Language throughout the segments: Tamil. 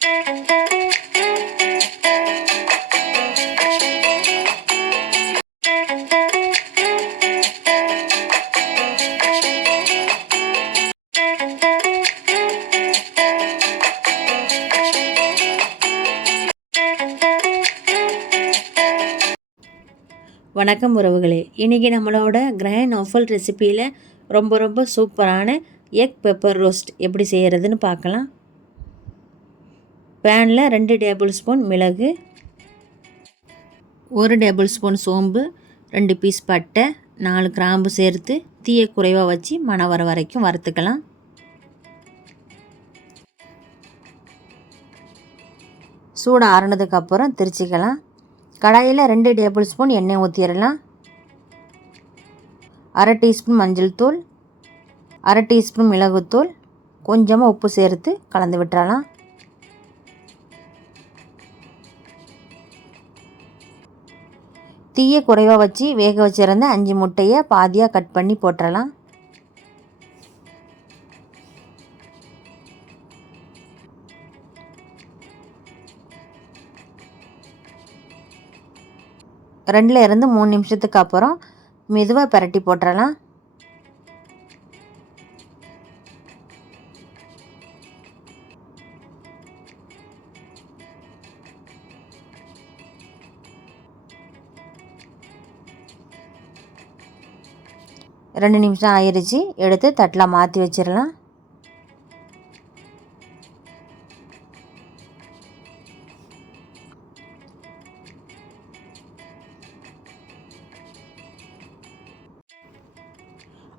வணக்கம் உறவுகளே, இன்றைக்கி நம்மளோட கிராண்ட் ஆஃபல் ரெசிப்பியில் ரொம்ப சூப்பரான எக் பெப்பர் ரோஸ்ட் எப்படி செய்கிறதுன்னு பார்க்கலாம். பேனில் 2 டேபிள் ஸ்பூன் மிளகு, 1 டேபிள் ஸ்பூன் சோம்பு, 2 பீஸ் பட்டை, 4 கிராம்பு சேர்த்து தீயை குறைவாக வச்சு மணம் வர வரைக்கும் வறுத்துக்கலாம். சூடு ஆறுனதுக்கப்புறம் திரிச்சிக்கலாம். கடாயில் 2 டேபிள் ஸ்பூன் எண்ணெய் ஊற்றிடலாம். 1/2 டீஸ்பூன் மஞ்சள் தூள், 1/2 டீஸ்பூன் மிளகுத்தூள், கொஞ்சமாக உப்பு சேர்த்து கலந்து விட்டுறலாம். தீயை குறைவாக வச்சு வேக வச்சுருந்த 5 முட்டையை பாதியாக கட் பண்ணி போட்டுடலாம். ரெண்டுலேருந்து 3 நிமிஷத்துக்கு அப்புறம் மெதுவாக பரட்டி போட்டுறலாம். ரெண்டு நிமிஷம் ஆயிடுச்சு, எடுத்து தட்டில் மாற்றி வச்சிடலாம்.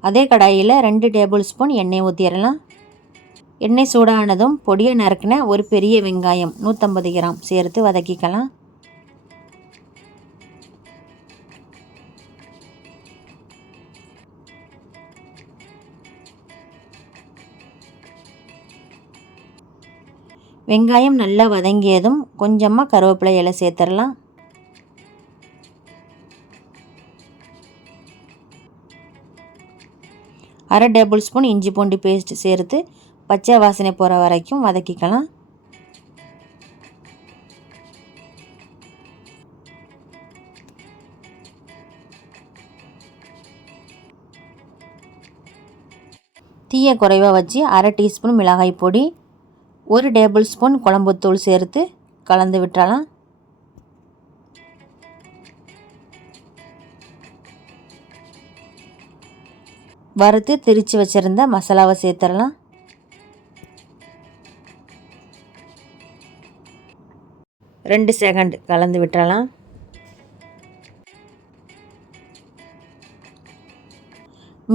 அதே கடாயில் 2 டேபிள் ஸ்பூன் எண்ணெய் ஊற்றிடலாம். எண்ணெய் சூடானதும் பொடியை நறுக்கின ஒரு பெரிய வெங்காயம் 150 கிராம் சேர்த்து வதக்கிக்கலாம். வெங்காயம் நல்லா வதங்கியதும் கொஞ்சமாக கருவேப்பிலை இலை சேர்த்துடலாம். அரை டேபிள் ஸ்பூன் இஞ்சி பூண்டு பேஸ்ட் சேர்த்து பச்சை வாசனை போகிற வரைக்கும் வதக்கிக்கலாம். தீயை குறைவாக வச்சு 1/2 டீஸ்பூன் மிளகாய் பொடி, 1 டேபிள் ஸ்பூன் குழம்புத்தூள் சேர்த்து கலந்து விட்டுறலாம். வறுத்து திரித்து வச்சுருந்த மசாலாவை சேர்த்துடலாம். ரெண்டு செகண்ட் கலந்து விட்டுறலாம்.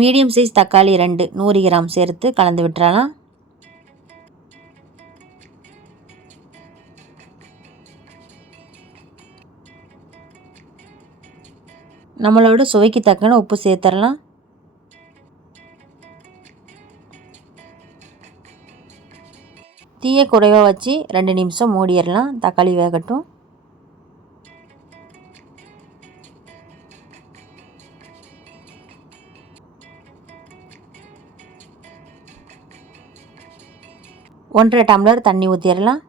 மீடியம் சைஸ் தக்காளி 2 100 கிராம் சேர்த்து கலந்து விட்டுறலாம். நம்மளோட சுவைக்கு தக்கன உப்பு சேர்த்துடலாம். தீயை குறைவாக வச்சு 2 நிமிஷம் மூடிடலாம். தக்காளி வேகட்டும். ஒன்றரை டம்ளர் தண்ணி ஊற்றிடலாம்.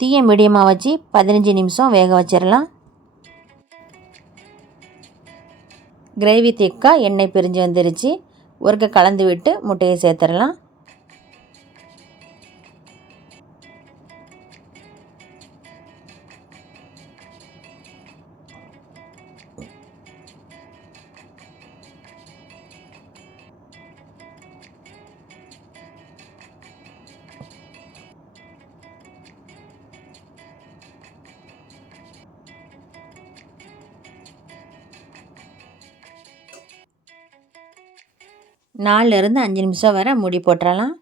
தீயை மீடியமாக வச்சு 15 நிமிஷம் வேக வச்சிடலாம். கிரேவி திக்காக எண்ணெய் பிரிஞ்சு வந்துருச்சு. ஒருக்க கலந்து விட்டு முட்டையை சேர்த்துடலாம். நாலுலேருந்து 5 நிமிஷம் வரை மூடி போட்டுறலாம்.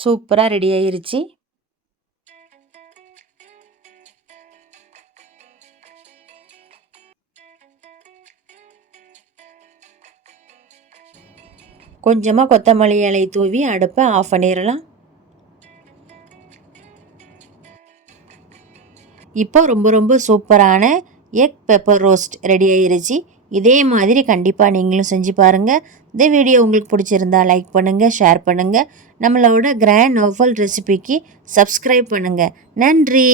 சூப்பராக ரெடி ஆயிருச்சு. கொஞ்சமாக கொத்தமல்லி இலை தூவி அடுப்பை ஆஃப் பண்ணிடலாம். இப்போ ரொம்ப சூப்பரான எக் பெப்பர் ரோஸ்ட் ரெடி ஆயிருச்சு. இதே மாதிரி கண்டிப்பாக நீங்களும் செஞ்சு பாருங்கள். இந்த வீடியோ உங்களுக்கு பிடிச்சிருந்தா லைக் பண்ணுங்கள், ஷேர் பண்ணுங்கள். நம்மளோட கிராண்ட் நாவல் ரெசிபிக்கு சப்ஸ்கிரைப் பண்ணுங்கள். நன்றி.